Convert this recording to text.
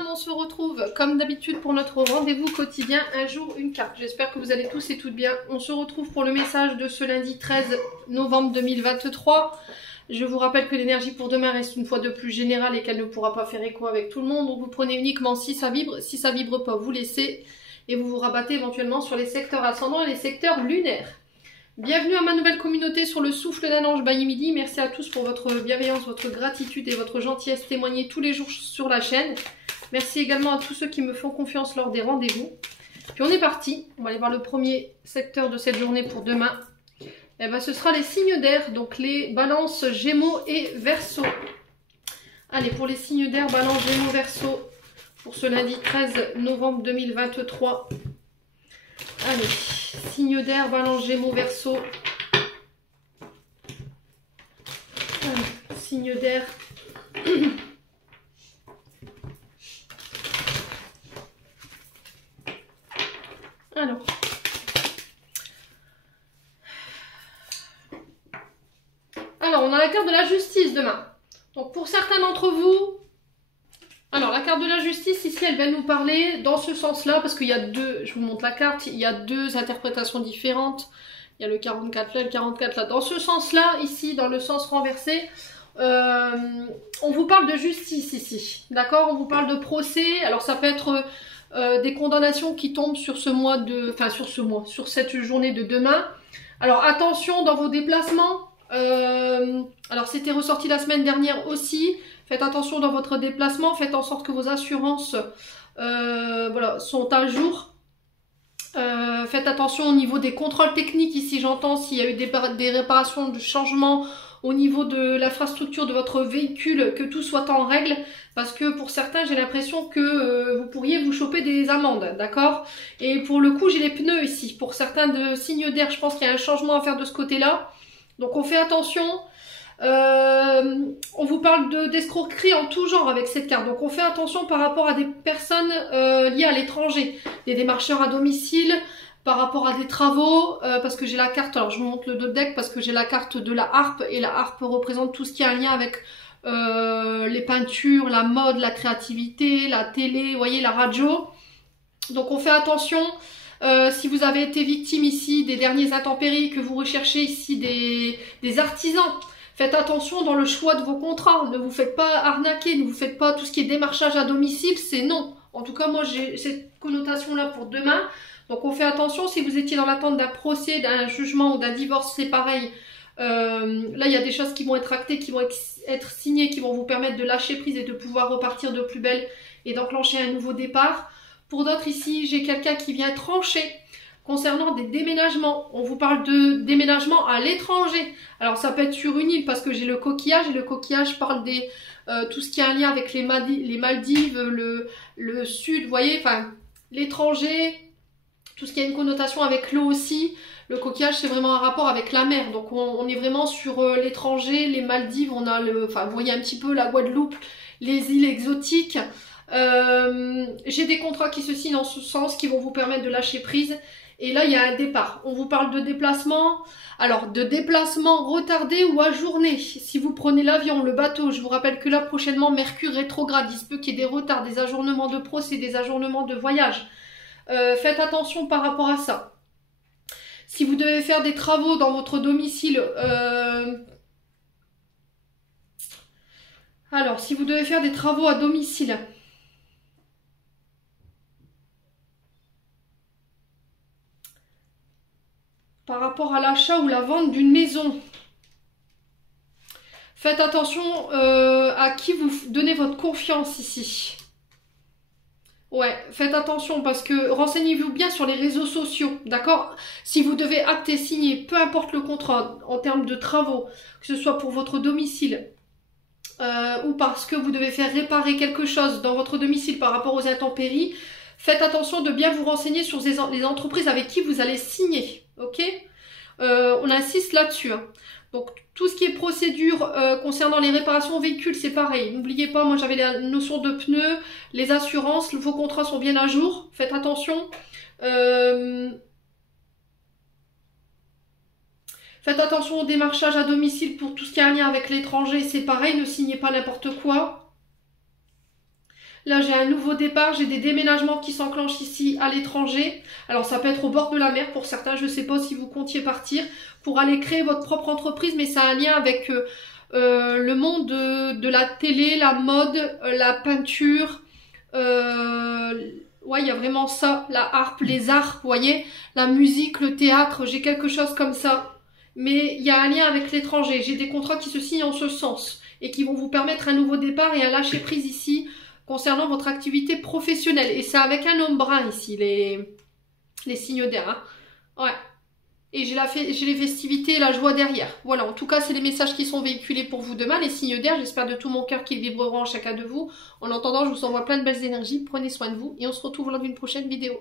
femmes, on se retrouve comme d'habitude pour notre rendez-vous quotidien, un jour une carte. J'espère que vous allez tous et toutes bien. On se retrouve pour le message de ce lundi 13 novembre 2023. Je vous rappelle que l'énergie pour demain reste une fois de plus générale et qu'elle ne pourra pas faire écho avec tout le monde. Donc vous prenez uniquement si ça vibre pas, vous laissez et vous vous rabattez éventuellement sur les secteurs ascendants et les secteurs lunaires. Bienvenue à ma nouvelle communauté sur le souffle d'un ange by Midi. Merci à tous pour votre bienveillance, votre gratitude et votre gentillesse témoignée tous les jours sur la chaîne. Merci également à tous ceux qui me font confiance lors des rendez-vous. Puis on est parti. On va aller voir le premier secteur de cette journée pour demain. Et ben, ce sera les signes d'air, donc les balances, gémeaux et verseaux. Allez, pour les signes d'air, balance, gémeaux, verseaux, pour ce lundi 13 novembre 2023. Allez, signe d'air, balance, gémeaux, verseau. Signe d'air. Alors, on a la carte de la justice demain. Donc, pour certains d'entre vous, alors la carte de la justice ici, elle va nous parler dans ce sens-là, parce qu'il y a deux, je vous montre la carte, il y a deux interprétations différentes. Il y a le 44 là, le 44 là. Dans ce sens-là, ici, dans le sens renversé, on vous parle de justice ici, d'accord? On vous parle de procès. Alors ça peut être des condamnations qui tombent sur ce mois de, enfin sur cette journée de demain. Alors attention dans vos déplacements. Alors c'était ressorti la semaine dernière aussi. Faites attention dans votre déplacement. Faites en sorte que vos assurances voilà, sont à jour. Faites attention au niveau des contrôles techniques ici, j'entends s'il y a eu des réparations, de changements au niveau de l'infrastructure de votre véhicule, que tout soit en règle, parce que pour certains j'ai l'impression que vous pourriez vous choper des amendes, d'accord? Et pour le coup j'ai les pneus ici, pour certains de signes d'air, je pense qu'il y a un changement à faire de ce côté-là, donc on fait attention. On vous parle d'escroquerie en tout genre avec cette carte, donc on fait attention par rapport à des personnes liées à l'étranger, des démarcheurs à domicile, par rapport à des travaux, parce que j'ai la carte, alors je vous montre le dos de deck parce que j'ai la carte de la harpe, et la harpe représente tout ce qui a un lien avec les peintures, la mode, la créativité, la télé, vous voyez, la radio. Donc on fait attention. Si vous avez été victime ici des derniers intempéries, que vous recherchez ici des artisans, faites attention dans le choix de vos contrats. Ne vous faites pas arnaquer, ne vous faites pas tout ce qui est démarchage à domicile, c'est non. En tout cas, moi j'ai cette connotation-là pour demain. Donc on fait attention, si vous étiez dans l'attente d'un procès, d'un jugement ou d'un divorce, c'est pareil. Là, il y a des choses qui vont être actées, qui vont être signées, qui vont vous permettre de lâcher prise et de pouvoir repartir de plus belle et d'enclencher un nouveau départ. Pour d'autres ici, j'ai quelqu'un qui vient trancher concernant des déménagements. On vous parle de déménagement à l'étranger. Alors ça peut être sur une île parce que j'ai le coquillage, et le coquillage parle des tout ce qui a un lien avec les Maldives, le sud, vous voyez, enfin l'étranger, tout ce qui a une connotation avec l'eau aussi. Le coquillage, c'est vraiment un rapport avec la mer. Donc on est vraiment sur l'étranger, les Maldives, on a enfin vous voyez un petit peu la Guadeloupe, les îles exotiques. J'ai des contrats qui se signent dans ce sens, qui vont vous permettre de lâcher prise. Et là, il y a un départ. On vous parle de déplacement. Alors, de déplacement retardé ou ajourné. Si vous prenez l'avion, le bateau, je vous rappelle que là, prochainement, Mercure rétrograde. Il se peut qu'il y ait des retards, des ajournements de procès, des ajournements de voyage. Faites attention par rapport à ça. Si vous devez faire des travaux dans votre domicile, alors si vous devez faire des travaux à domicile, par rapport à l'achat ou la vente d'une maison, faites attention à qui vous donnez votre confiance ici. Ouais, faites attention parce que renseignez-vous bien sur les réseaux sociaux, d'accord? Si vous devez acter, signer, peu importe le contrat en termes de travaux, que ce soit pour votre domicile ou parce que vous devez faire réparer quelque chose dans votre domicile par rapport aux intempéries, faites attention de bien vous renseigner sur les entreprises avec qui vous allez signer, ok? On insiste là-dessus, hein. Donc tout ce qui est procédure concernant les réparations véhicules, c'est pareil. N'oubliez pas, moi j'avais la notion de pneus, les assurances, vos contrats sont bien à jour, faites attention. Faites attention au démarchage à domicile pour tout ce qui a un lien avec l'étranger, c'est pareil, ne signez pas n'importe quoi. Là, j'ai un nouveau départ, j'ai des déménagements qui s'enclenchent ici à l'étranger. Alors, ça peut être au bord de la mer pour certains, je ne sais pas si vous comptiez partir pour aller créer votre propre entreprise, mais ça a un lien avec le monde de la télé, la mode, la peinture. Ouais, il y a vraiment ça, la harpe, les arts, vous voyez, la musique, le théâtre, j'ai quelque chose comme ça. Mais il y a un lien avec l'étranger, j'ai des contrats qui se signent en ce sens et qui vont vous permettre un nouveau départ et un lâcher-prise ici concernant votre activité professionnelle. Et c'est avec un homme brun ici, les signes d'air. Hein. Ouais. Et j'ai les festivités et la joie derrière. Voilà, en tout cas, c'est les messages qui sont véhiculés pour vous demain, les signes d'air. J'espère de tout mon cœur qu'ils vibreront en chacun de vous. En attendant, je vous envoie plein de belles énergies. Prenez soin de vous et on se retrouve lors d'une prochaine vidéo.